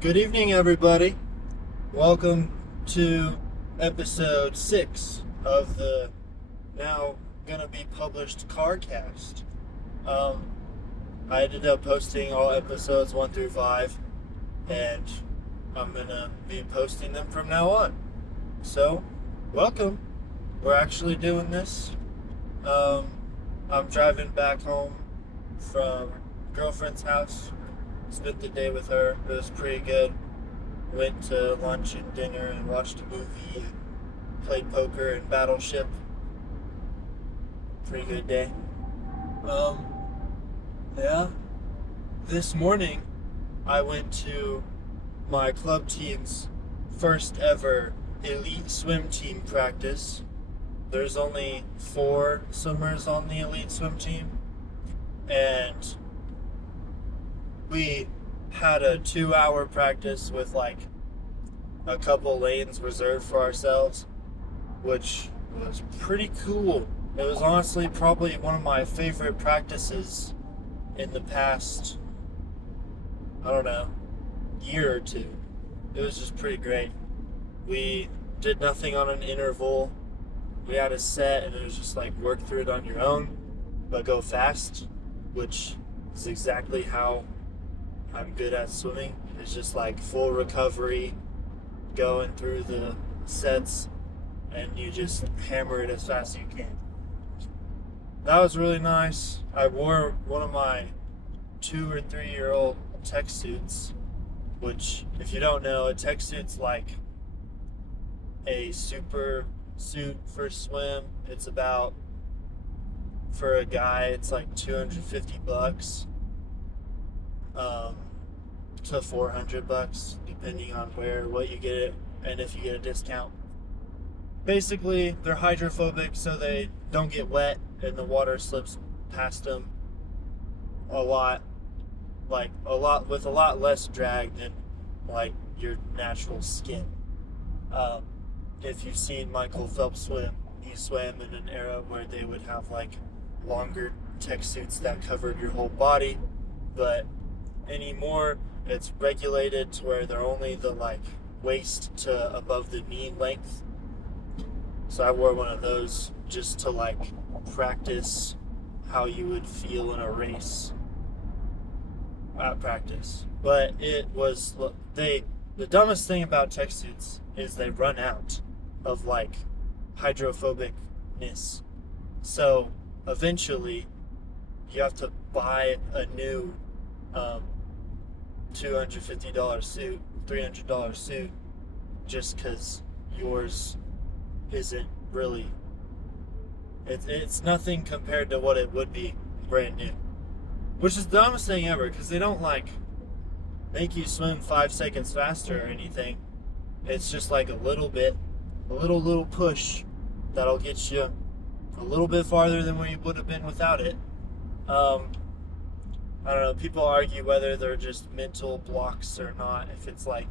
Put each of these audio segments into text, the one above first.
Good evening, everybody. Welcome to episode 6 of the now gonna be published CarCast. Um, I ended up posting all episodes 1 through 5, and I'm gonna be posting them from now on. So, welcome. We're actually doing this. Um, I'm driving back home from girlfriend's house. Spent the day with her. It was pretty good. Went to lunch and dinner and watched a movie and played poker and Battleship. Pretty good day. Um, yeah. This morning, I went to my club team's first ever elite swim team practice. There's only 4 swimmers on the elite swim team, and we had a 2-hour practice with like a couple lanes reserved for ourselves, which was pretty cool. It was honestly probably one of my favorite practices in the past, I don't know, year or two. It was just pretty great. We did nothing on an interval. We had a set and it was just like work through it on your own, but go fast, which is exactly how I'm good at swimming. It's just like full recovery, going through the sets, and you just hammer it as fast as you can. That was really nice. I wore one of my 2 or 3-year-old tech suits, which, if you don't know, a tech suit's like a super suit for swim. It's about, for a guy, it's like $250 to $400, depending on what you get it and if you get a discount. Basically, they're hydrophobic, so they don't get wet and the water slips past them a lot with a lot less drag than like your natural skin. If you've seen Michael Phelps swim, he swam in an era where they would have like longer tech suits that covered your whole body, but anymore it's regulated to where they're only the like waist to above the knee length. So I wore one of those just to like practice how you would feel in a race at practice. But it was the dumbest thing about tech suits is they run out of like hydrophobicness. So eventually you have to buy a new $250 suit, $300 suit, just because yours isn't really, it's nothing compared to what it would be brand new. Which is the dumbest thing ever, because they don't like make you swim 5 seconds faster or anything. It's just like a little push that'll get you a little bit farther than where you would have been without it. I don't know, people argue whether they're just mental blocks or not. If it's like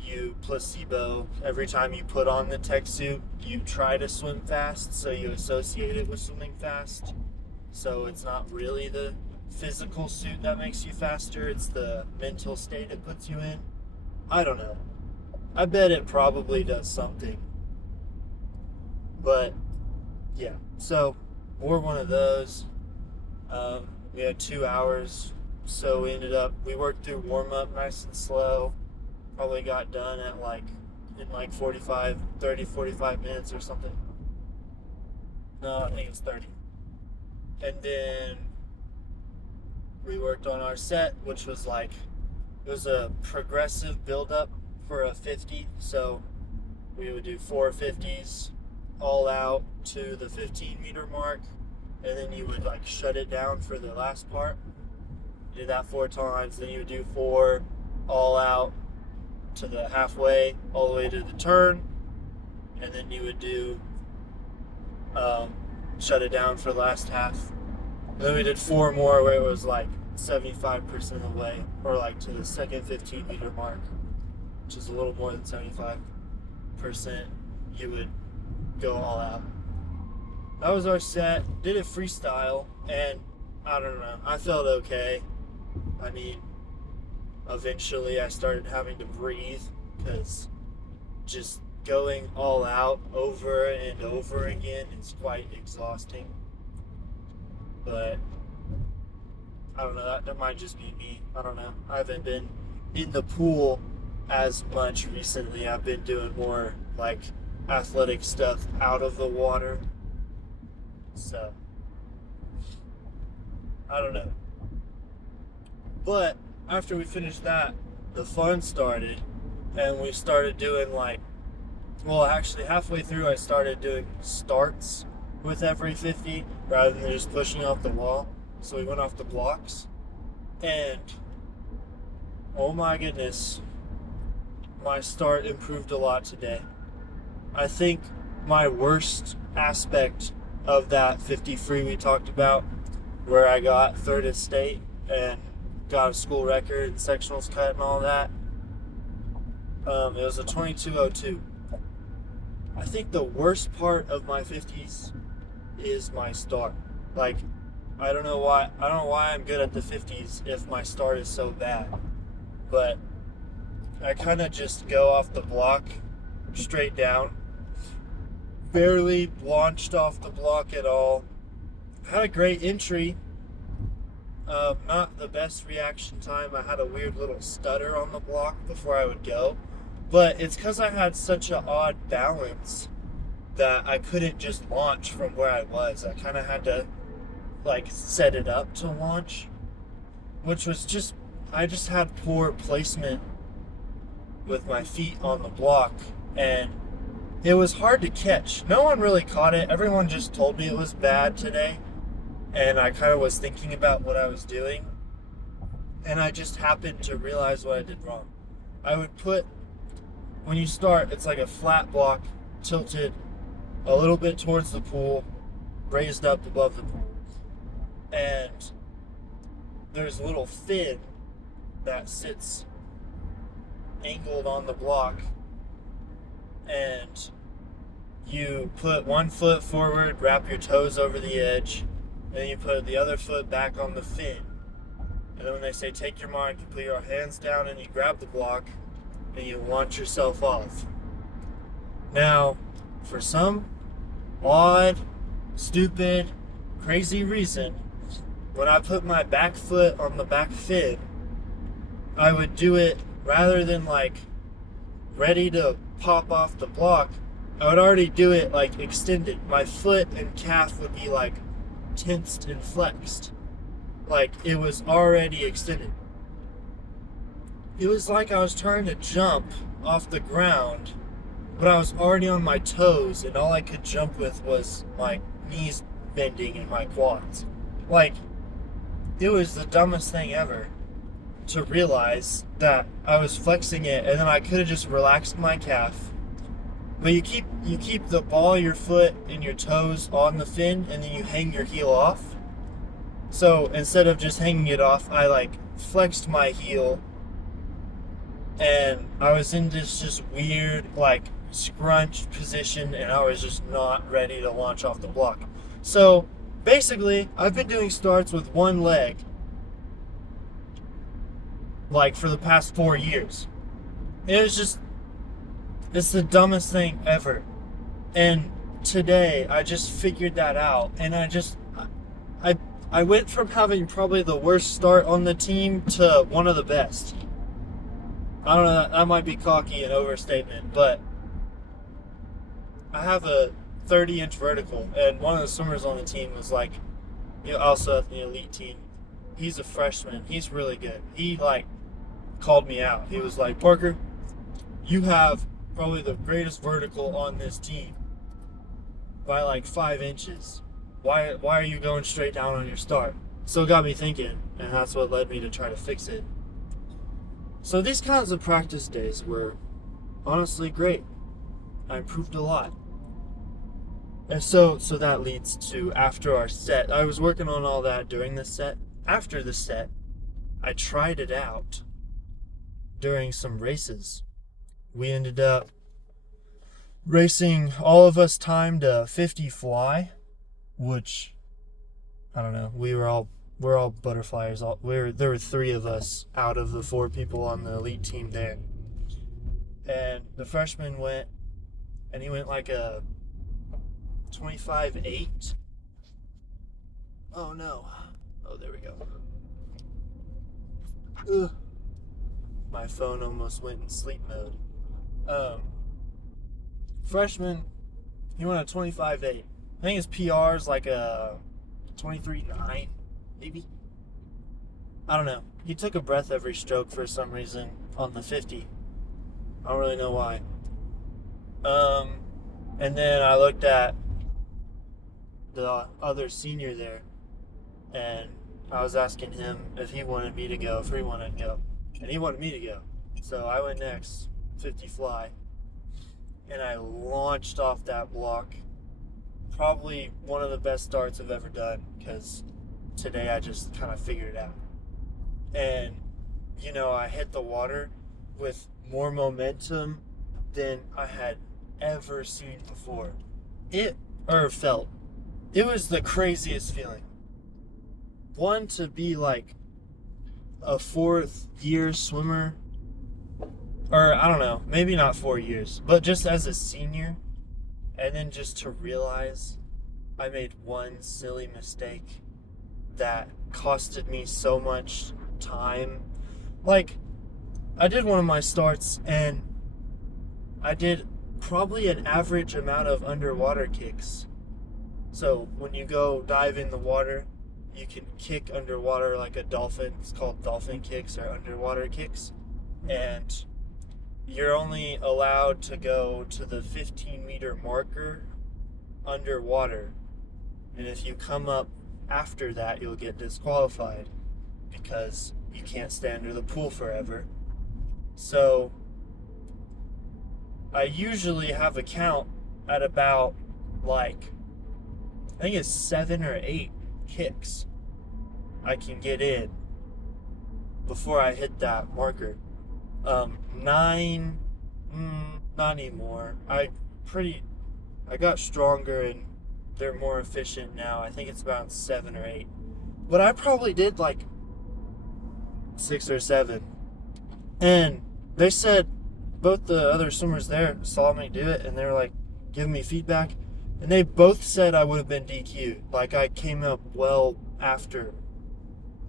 you placebo, every time you put on the tech suit, you try to swim fast, so you associate it with swimming fast. So it's not really the physical suit that makes you faster, it's the mental state it puts you in. I don't know. I bet it probably does something. But yeah, so wore one of those. We had 2 hours, so we worked through warm up nice and slow. Probably got done at in 45 minutes or something. No, I think it was 30. And then we worked on our set, which was it was a progressive build up for a 50. So we would do 4 50s all out to the 15-meter mark, and then you would shut it down for the last part. Do that 4 times, then you would do 4 all out to the halfway, all the way to the turn, and then you would do shut it down for the last half. And then we did 4 more where it was 75% of the way, or to the second 15-meter mark, which is a little more than 75%. You would go all out. That was our set. Did it freestyle, and I don't know, I felt okay. I mean, eventually I started having to breathe because just going all out over and over again is quite exhausting. But I don't know, that might just be me. I don't know. I haven't been in the pool as much recently. I've been doing more like athletic stuff out of the water. So, I don't know. But after we finished that, the fun started, and we started doing actually halfway through I started doing starts with every 50 rather than just pushing off the wall. So we went off the blocks, and oh my goodness, my start improved a lot today. I think my worst aspect of that 50 free we talked about, where I got third at state and got a school record and sectionals cut and all that, it was a 22:02. I think the worst part of my 50s is my start. Like, I don't know why I'm good at the 50s if my start is so bad. But I kind of just go off the block straight down. Barely launched off the block at all. Had a great entry. Not the best reaction time. I had a weird little stutter on the block before I would go. But it's because I had such an odd balance that I couldn't just launch from where I was. I kind of had to set it up to launch, which was I just had poor placement with my feet on the block, and it was hard to catch. No one really caught it. Everyone just told me it was bad today, and I kind of was thinking about what I was doing, and I just happened to realize what I did wrong. When you start, it's like a flat block tilted a little bit towards the pool, raised up above the pool. And there's a little fin that sits angled on the block, and you put one foot forward, wrap your toes over the edge, and then you put the other foot back on the fin. And then when they say take your mark, you put your hands down and you grab the block and you launch yourself off. Now, for some odd, stupid, crazy reason, when I put my back foot on the back fin, I would do it rather than ready to pop off the block. I would already do it extended. My foot and calf would be tensed and flexed. It was already extended. It was like I was trying to jump off the ground, but I was already on my toes, and all I could jump with was my knees bending and my quads. It was the dumbest thing ever to realize that I was flexing it, and then I could have just relaxed my calf. But you keep the ball of your foot and your toes on the fin, and then you hang your heel off. So instead of just hanging it off, I flexed my heel, and I was in this just weird scrunched position, and I was just not ready to launch off the block. So basically, I've been doing starts with one leg for the past 4 years. It's the dumbest thing ever. And today I just figured that out, and I went from having probably the worst start on the team to one of the best. I don't know, that might be cocky and overstatement, but I have a 30-inch vertical, and one of the swimmers on the team was also at the elite team. He's a freshman. He's really good. He called me out. He was like, Parker, you have probably the greatest vertical on this team by 5 inches. Why are you going straight down on your start? So it got me thinking, and that's what led me to try to fix it. So these kinds of practice days were honestly great. I improved a lot. And so that leads to after our set. I was working on all that during the set. After the set, I tried it out during some races. We ended up racing, all of us timed a 50 fly, which, I don't know, we were all we're all butterflies. There were three of us out of the four people on the elite team there. And the freshman went, and he went like a 25.8. Oh no. Oh, there we go. Ugh. My phone almost went in sleep mode. Freshman, he went a 25.8. I think his PR is like a 23.9, maybe. I don't know. He took a breath every stroke for some reason on the 50. I don't really know why. And then I looked at the other senior there, and I was asking him if he wanted me to go, if he wanted to go. And he wanted me to go. So I went next, 50 fly. And I launched off that block. Probably one of the best starts I've ever done, because today I just kind of figured it out. And, I hit the water with more momentum than I had ever seen before. Felt. It was the craziest feeling. One, to be like a fourth year swimmer, or I don't know, maybe not 4 years, but just as a senior, and then just to realize I made one silly mistake that costed me so much time. Like, I did one of my starts, and I did probably an average amount of underwater kicks. So when you go dive in the water, you can kick underwater like a dolphin. It's called dolphin kicks or underwater kicks. And you're only allowed to go to the 15-meter marker underwater. And if you come up after that, you'll get disqualified because you can't stay under the pool forever. So I usually have a count at about I think it's 7 or 8 kicks I can get in before I hit that marker. 9, not anymore. I got stronger and they're more efficient now. I think it's about 7 or 8. But I probably did 6 or 7. And they said, both the other swimmers there saw me do it, and they were giving me feedback. And they both said I would have been DQ'd. I came up well after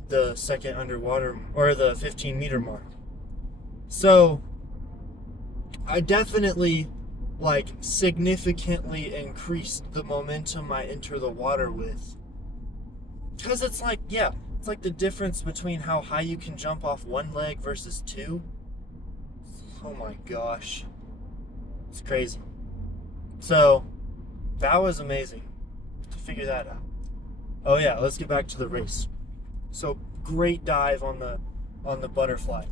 the second underwater, or the 15-meter mark. So I definitely significantly increased the momentum I enter the water with. Because it's the difference between how high you can jump off one leg versus two. Oh my gosh. It's crazy. So that was amazing to figure that out. Oh yeah, let's get back to the race. So great dive on the butterfly.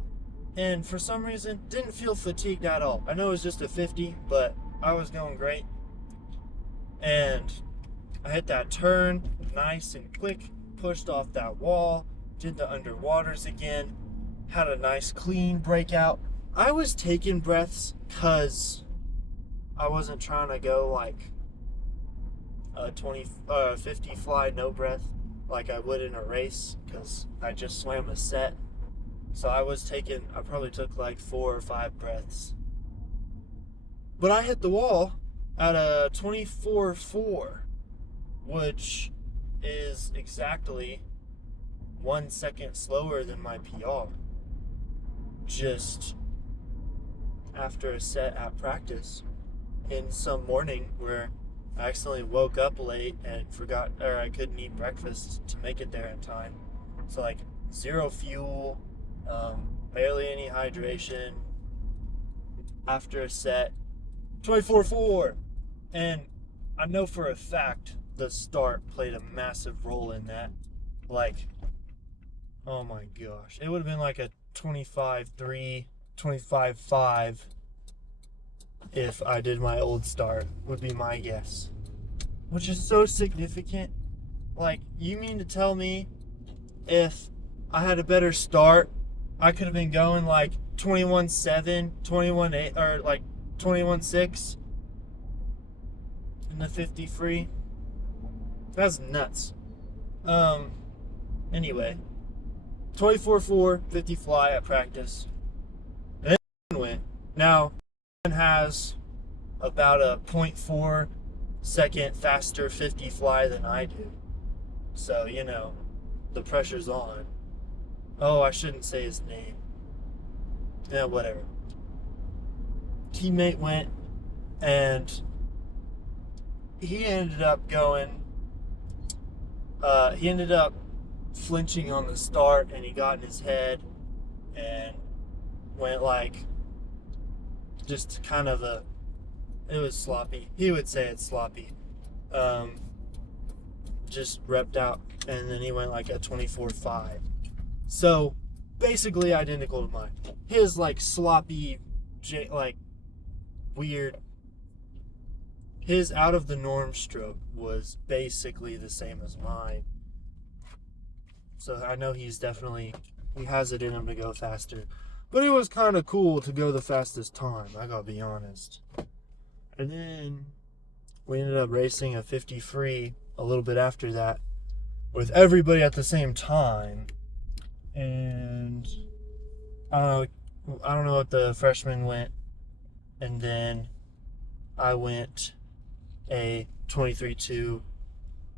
And for some reason, didn't feel fatigued at all. I know it was just a 50, but I was going great. And I hit that turn, nice and quick, pushed off that wall, did the underwaters again, had a nice clean breakout. I was taking breaths because I wasn't trying to go a 50 fly no breath like I would in a race, because I just swam a set. So I probably took 4 or 5 breaths. But I hit the wall at a 24.4, which is exactly 1 second slower than my PR. Just after a set at practice in some morning where I accidentally woke up late and I couldn't eat breakfast to make it there in time. So zero fuel, barely any hydration. After a set, 24.4. And I know for a fact the start played a massive role in that. Oh my gosh. It would have been a 25.3, 25.5 if I did my old start, would be my guess. Which is so significant. You mean to tell me if I had a better start, I could have been going 21.7, 21.8, or 21.6 in the 50 free? That's nuts. And Anyway, 24.4, 50 fly at practice. And then went. Now, has about a .4 second faster 50 fly than I do. So, the pressure's on. Oh, I shouldn't say his name. Yeah, whatever. Teammate went, and he ended up flinching on the start, and he got in his head and went just kind of it was sloppy. He would say it's sloppy. Just repped out, and then he went a 24.5. So basically identical to mine. His sloppy, weird. His out of the norm stroke was basically the same as mine. So I know he has it in him to go faster. But it was kind of cool to go the fastest time, I gotta be honest. And then we ended up racing a 50 free a little bit after that with everybody at the same time. And I don't know what the freshman went. And then I went a 23.2,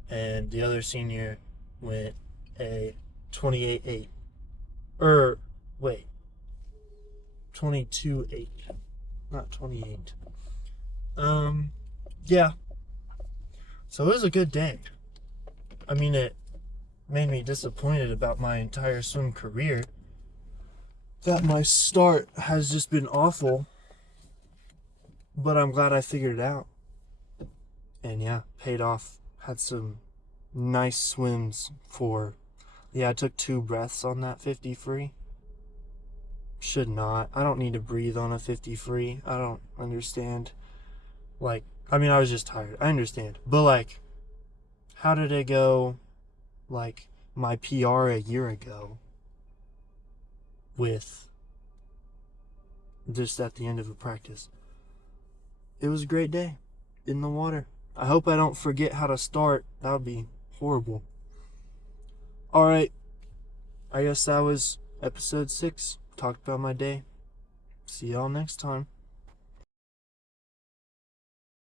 and the other senior went a 28.8. 22.8, not 28. Yeah. So it was a good day. I mean, it made me disappointed about my entire swim career. That my start has just been awful. But I'm glad I figured it out. And yeah, paid off. Had some nice swims I took 2 breaths on that 50 free. Should not. I don't need to breathe on a 50 free. I don't understand. I was just tired. I understand. But how did it go my PR a year ago with just at the end of a practice? It was a great day in the water. I hope I don't forget how to start. That would be horrible. Alright. I guess that was episode 6. Talked about my day. See y'all next time.